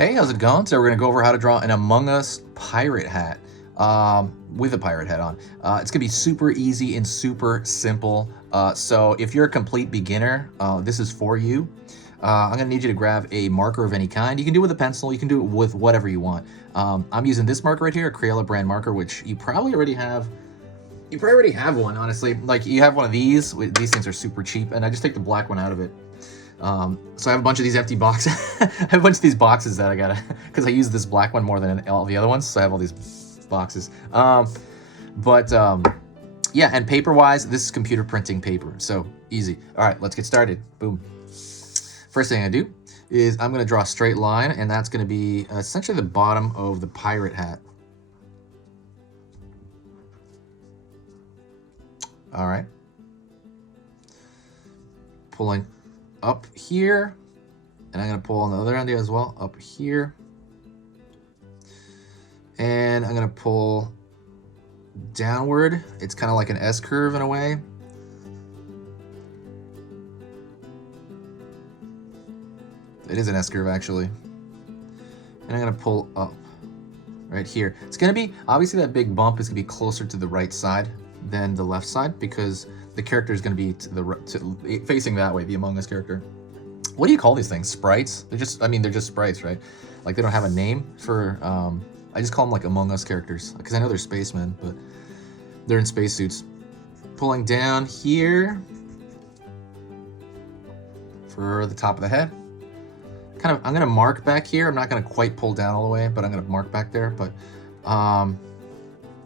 Hey, how's it going? So we're gonna go over how to draw an Among Us pirate hat with a pirate hat on. It's gonna be super easy and super simple. So if you're a complete beginner, this is for you. I'm gonna need you to grab a marker of any kind. You can do it with a pencil, you can do it with whatever you want. I'm using this marker right here, a Crayola brand marker, which you probably already have. You probably already have one, honestly. Like you have one of these. These things are super cheap, and I just take the black one out of it. So I have a bunch of these empty boxes. I have a bunch of these boxes that I gotta, because I use this black one more than all the other ones, so I have all these boxes. Yeah, and paper-wise, this is computer printing paper, so easy. All right, let's get started. Boom. First thing I do is I'm gonna draw a straight line, and that's gonna be essentially the bottom of the pirate hat. All right. Pulling up here, and I'm gonna pull on the other end as well, up here, and I'm gonna pull downward. It's kind of like an S curve in a way. It is an S curve actually. And I'm gonna pull up right here. It's gonna be, obviously that big bump is gonna be closer to the right side than the left side because the character is going to be facing that way, the Among Us character. What do you call these things? Sprites? They're just, I mean, they're just sprites, right? Like they don't have a name for, I just call them like Among Us characters because I know they're spacemen, but they're in spacesuits. Pulling down here for the top of the head. Kind of, I'm going to mark back here. I'm not going to quite pull down all the way, but I'm going to mark back there. But so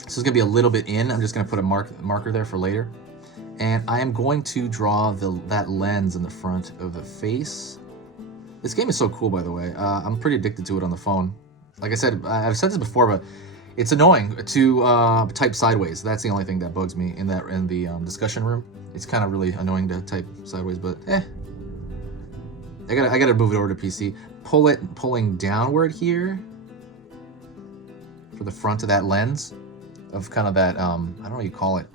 it's going to be a little bit in. I'm just going to put a marker there for later. And I am going to draw that lens in the front of the face. This game is so cool, by the way. I'm pretty addicted to it on the phone. Like I said, I've said this before, but it's annoying to type sideways. That's the only thing that bugs me in the discussion room. It's kind of really annoying to type sideways, but I gotta move it over to PC. Pulling downward here for the front of that lens of kind of that I don't know what you call it.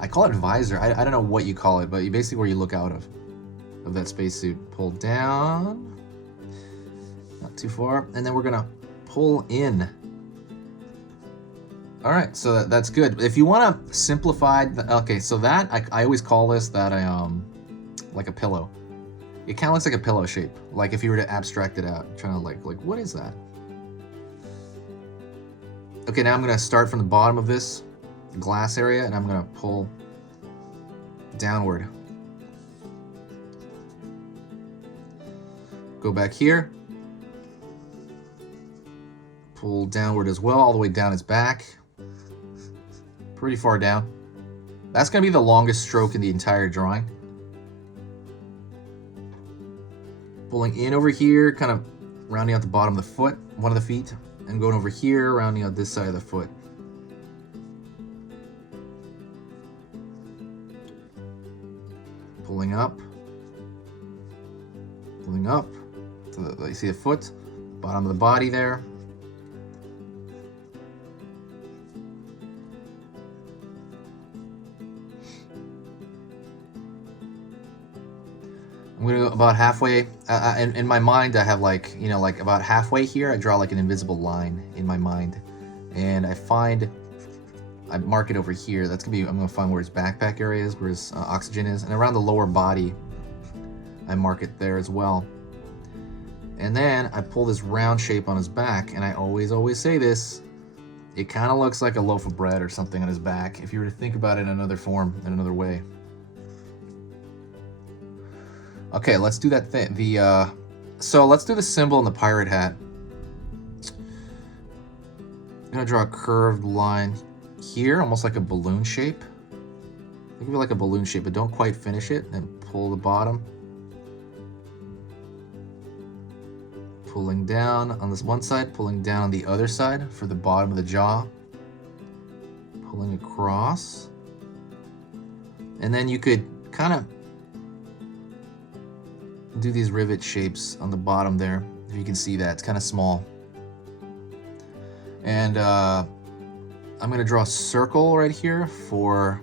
I call it visor. I don't know what you call it, but basically where you look out of that spacesuit. Pull down, not too far, and then we're gonna pull in. All right, so that's good. If you want to simplify, okay, so that I always call this that like a pillow. It kind of looks like a pillow shape. Like if you were to abstract it out, trying to like what is that? Okay, now I'm gonna start from the bottom of this glass area and I'm gonna pull downward. Go back here, pull downward as well, all the way down his back, pretty far down. That's gonna be the longest stroke in the entire drawing. Pulling in over here, kind of rounding out the bottom of the foot, one of the feet, and going over here, rounding out this side of the foot. Pulling up. So you see the foot, bottom of the body there. I'm gonna go about halfway. In my mind, I have like, like about halfway here, I draw like an invisible line in my mind. And I mark it over here. That's gonna be, I'm gonna find where his backpack area is, where his oxygen is. And around the lower body, I mark it there as well. And then I pull this round shape on his back, and I always say this, it kind of looks like a loaf of bread or something on his back, if you were to think about it in another form, in another way. Okay, let's do that thing. So let's do the symbol in the pirate hat. I'm gonna draw a curved line here, almost like a balloon shape. Think of it like a balloon shape, but don't quite finish it, and pull the bottom. Pulling down on this one side, pulling down on the other side for the bottom of the jaw. Pulling across. And then you could kind of do these rivet shapes on the bottom there. If you can see that, it's kind of small. And I'm going to draw a circle right here for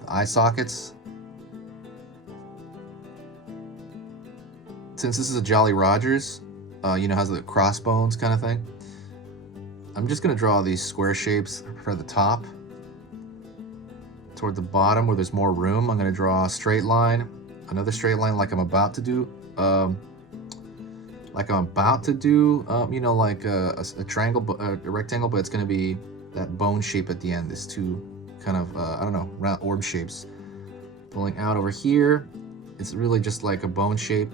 the eye sockets. Since this is a Jolly Rogers, you know, has the crossbones kind of thing. I'm just gonna draw these square shapes for the top. Toward the bottom where there's more room, I'm gonna draw a straight line, another straight line like I'm about to do. You know, like a triangle, a rectangle, but it's gonna be that bone shape at the end. This two kind of, I don't know, round orb shapes. Pulling out over here, it's really just like a bone shape.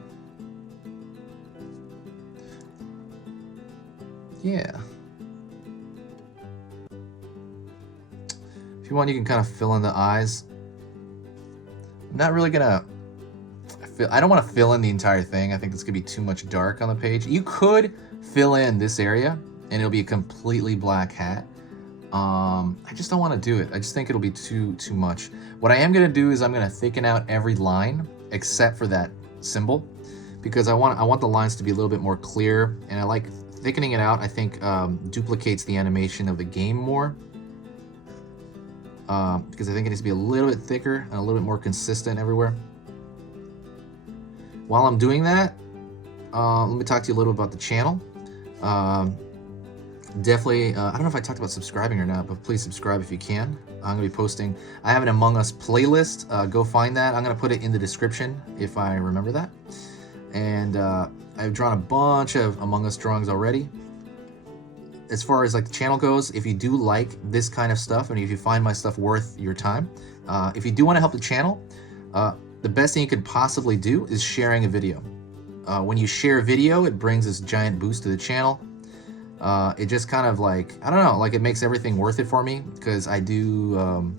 Yeah. If you want, you can kind of fill in the eyes. I'm not really gonna I don't want to fill in the entire thing. I think it's gonna be too much dark on the page. You could fill in this area and it'll be a completely black hat. I just don't want to do it. I just think it'll be too much. What I am gonna do is I'm gonna thicken out every line except for that symbol, because I want the lines to be a little bit more clear, and I like thickening it out. I think duplicates the animation of the game more, because I think it needs to be a little bit thicker and a little bit more consistent everywhere. While I'm doing that, let me talk to you a little about the channel. Definitely, I don't know if I talked about subscribing or not, but please subscribe if you can. I'm going to be posting, I have an Among Us playlist. Go find that. I'm going to put it in the description if I remember that. And I've drawn a bunch of Among Us drawings already. As far as like the channel goes, if you do like this kind of stuff, and if you find my stuff worth your time, if you do want to help the channel, the best thing you could possibly do is sharing a video. When you share a video, it brings this giant boost to the channel. It just kind of like, I don't know, like it makes everything worth it for me, because I do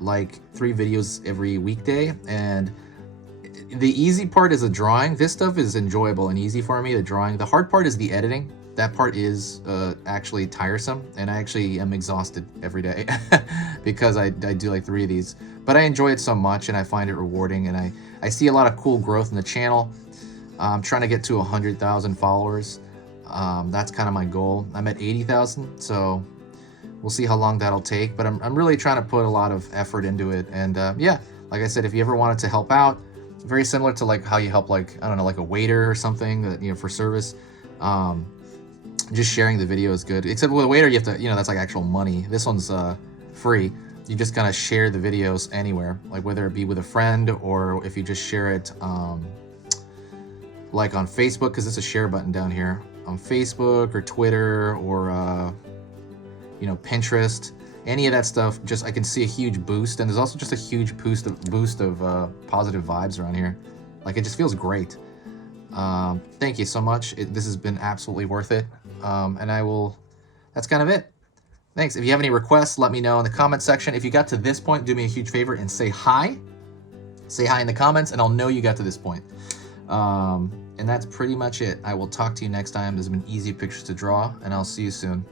like 3 videos every weekday, and the easy part is the drawing. This stuff is enjoyable and easy for me, the drawing. The hard part is the editing. That part is actually tiresome, and I actually am exhausted every day because I do like 3 of these. But I enjoy it so much, and I find it rewarding, and I see a lot of cool growth in the channel. I'm trying to get to 100,000 followers. That's kind of my goal. I'm at 80,000, so we'll see how long that'll take. But I'm really trying to put a lot of effort into it. And yeah, like I said, if you ever wanted to help out, very similar to like how you help, like, I don't know, like a waiter or something that, you know, for service. Just sharing the video is good. Except with a waiter, you have to, you know, that's like actual money. This one's free. You just kind of share the videos anywhere, like whether it be with a friend or if you just share it like on Facebook, because it's a share button down here, on Facebook or Twitter or you know, Pinterest, any of that stuff. Just, I can see a huge boost, and there's also just a huge boost of positive vibes around here. Like, it just feels great. Thank you so much. This has been absolutely worth it. And that's kind of it. Thanks. If you have any requests, let me know in the comment section. If you got to this point, do me a huge favor and say hi. Say hi in the comments, and I'll know you got to this point. And that's pretty much it. I will talk to you next time. This has been Easy Pictures to Draw, and I'll see you soon.